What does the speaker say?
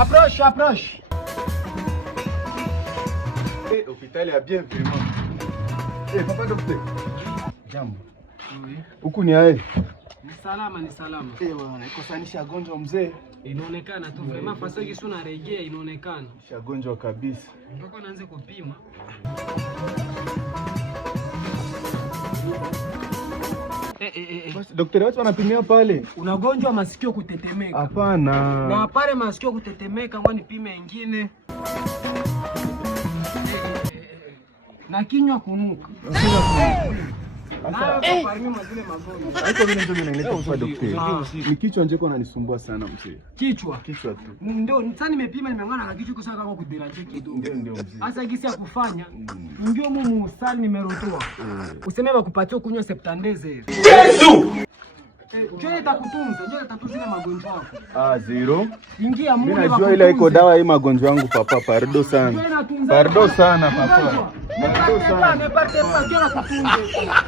Approche, approche. Eh, hôpital ya bien vraiment. Eh, papa docteur. Jambo. Huku ni aje? Ni salama, ni salama. Eh bwana, iko sanisha gonjwa mzee. Inaonekana tu vraiment faso hii suna rejea inaonekana. Shagonjwa kabisa. Mpaka naanze kupima. Basi daktari watu wanapimia pale. Unagonjwa masikio kutetemeka. Hapana. Na pale masikio kutetemeka ngoja nipime ingine. Na kinywa kunuka. Haiko vile ndio ninaleta kwa daktari. Ni kichwa njeko kinanisumbua sana mzee. Kichwa tu. Ndio, sasa nimepima nimeona na kichwa kisa kama kuderaje kidogo. Ndio mzee. Sasa gisi ya kufanya ndio mumu sali nimerotoa. Useme bakupatie kunywa septandeze. Yesu! Njoo nitakutunza, njoo nitatunza ile magonjwa yako. Ah, zero. Ingia Mungu. Mimi najua ile iko dawa hii magonjwa yangu papa, pardo sana. Pardo sana papa. Ne parte pas, njoo nitakutunza.